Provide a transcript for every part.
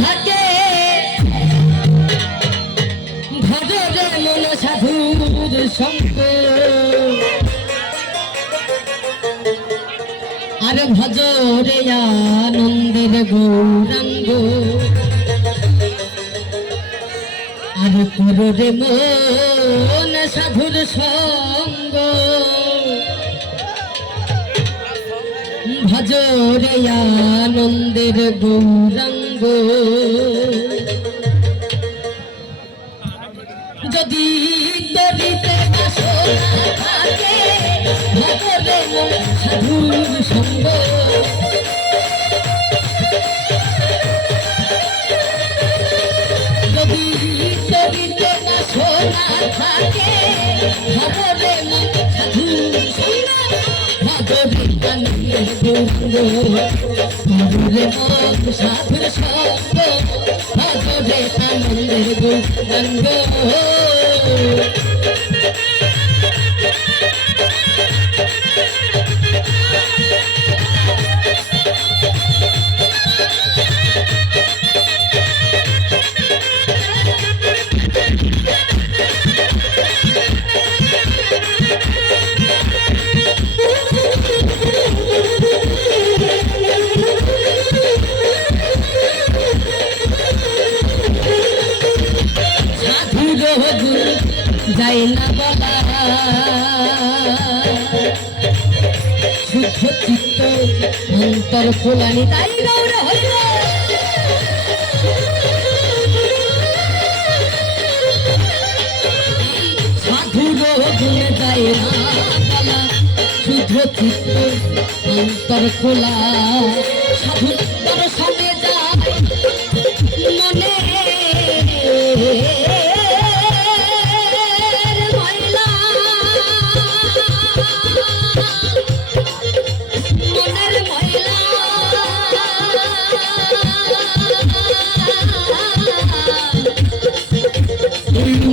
থাকে ভজরে মন সাধুর সঙ্গ আর ভজরে আনন্দের গৌরাঙ্গ আর কররে মন সাধুর সঙ্গ ভজরে আনন্দের গৌরাঙ্গ যদি তরিতে বাসনা থাকে ভজরে মন সাধুর সঙ্গ যদি তরিতে বাসনা থাকে ভজরে মন সাধুর সঙ্গ ভজরে আনন্দের গৌরাঙ্গ ভজরে মন সাধুর সঙ্গ ভজরে আনন্দের গৌরাঙ্গ যায় না বলা শুদ্ধ চিত্ত অন্তর খোলানি তাই গৌর হইল সাধুর গুণ যায় না বলা শুদ্ধ চিত্ত অন্তর খোলা সাধুর দর্শনে যায় মনে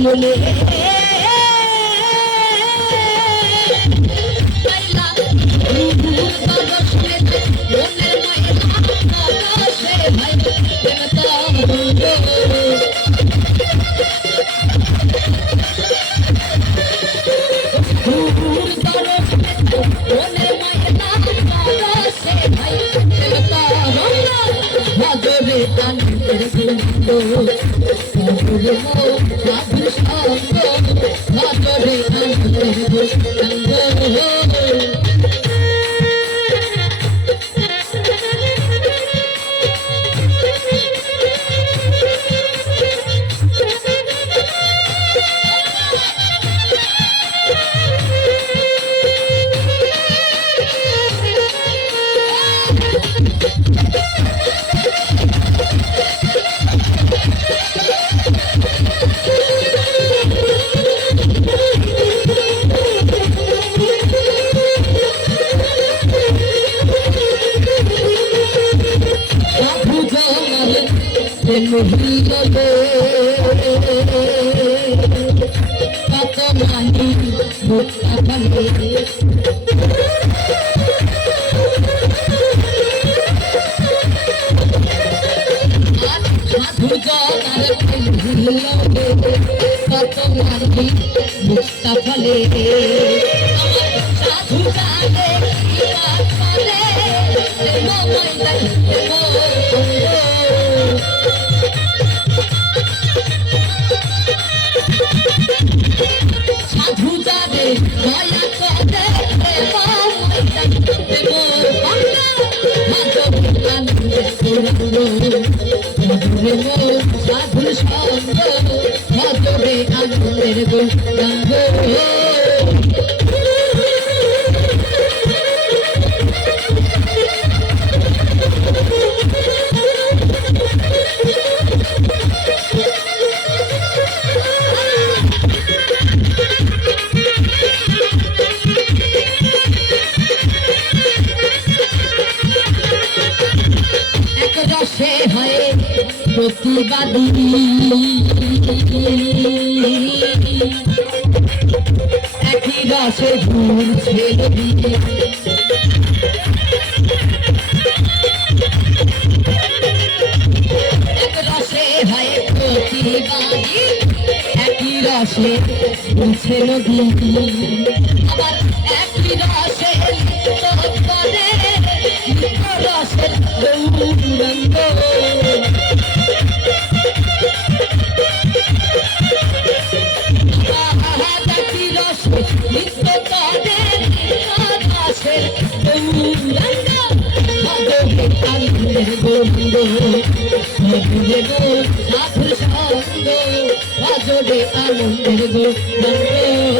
মনে ভজরে আনন্দের গৌরাঙ্গ ভজরে মন সাধুর সঙ্গ ভজরে আনন্দের গৌরাঙ্গ মহিলে কত মানি ভোক্তা ফলে সাধু জনার কত মানি ভোক্তা ফলে সাধু জানে সাধু যাবে দয়া করে সাধুর সঙ্গ ভজরে আনন্দের গৌরাঙ্গ রসে হয় প্রতিবাদী একই রসে ঘুরছে এক বাজি একই রসে উঠছে নদী আবার একই রসে করে রসের গৌরঙ্গ একই রসে নৃত্য করে রসের গৌরঙ্গ আনন্দের গৌরঙ্গ সাধুর সঙ্গ বাজরে আনন্দের গৌরঙ্গ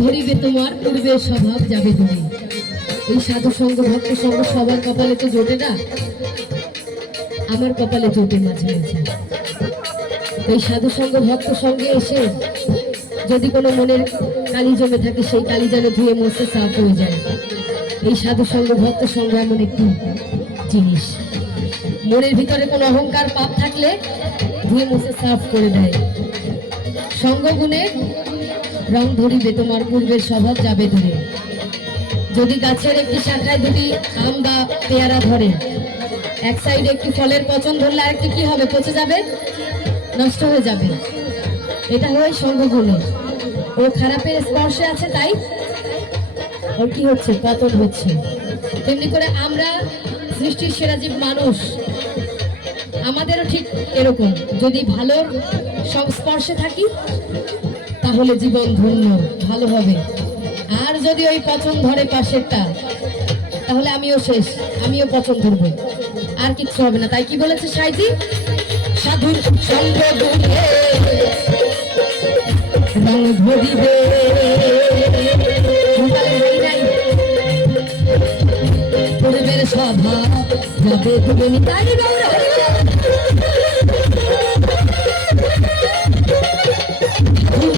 ধরিবে তোমার পূর্বের স্বভাব যাবে তুমি এই সাধু সঙ্গ ভক্ত সঙ্গ সবার কপালে তো জোটে না আমার কপালে জোটে মাঝে মাঝে এই সাধু সঙ্গ ভক্ত সঙ্গে এসে যদি কোনো মনের কালি জমে থাকে সেই কালি যেন ধুয়ে মুছে সাফ হয়ে যায় এই সাধু সঙ্গ ভক্ত সঙ্গ এমন একটি জিনিস মনের ভিতরে কোনো অহংকার পাপ থাকলে ধুয়ে মুছে সাফ করে দেয় সঙ্গ গুণে রং ধরিবে তোমার পূর্বের স্বভাব যাবে ধরে যদি গাছের একটি শাখায় দুটি আম বা পেয়ারা ধরে এক সাইডে একটি ফলের পচন ধরলে আরেকটি কি হবে পচে যাবে নষ্ট হয়ে যাবে এটা হয় সঙ্গ গুণে ও খারাপের স্পর্শে আছে তাই ওর কি হচ্ছে পতন হচ্ছে তেমনি করে আমরা সৃষ্টির সেরা জীব মানুষ আমাদেরও ঠিক এরকম যদি ভালোর সংস্পর্শে থাকি তাহলে জীবন ধন্য ভালো হবে আর যদি ওই পচন ধরে পাশেরটা তাহলে আমিও শেষ আমিও পচন ধরবো আর কিছু হবে না তাই কি বলেছে সাইজি সাধুর সঙ্গ গুণে রং ধরিবে পূর্বের স্বভাব যাবে তুমি তাই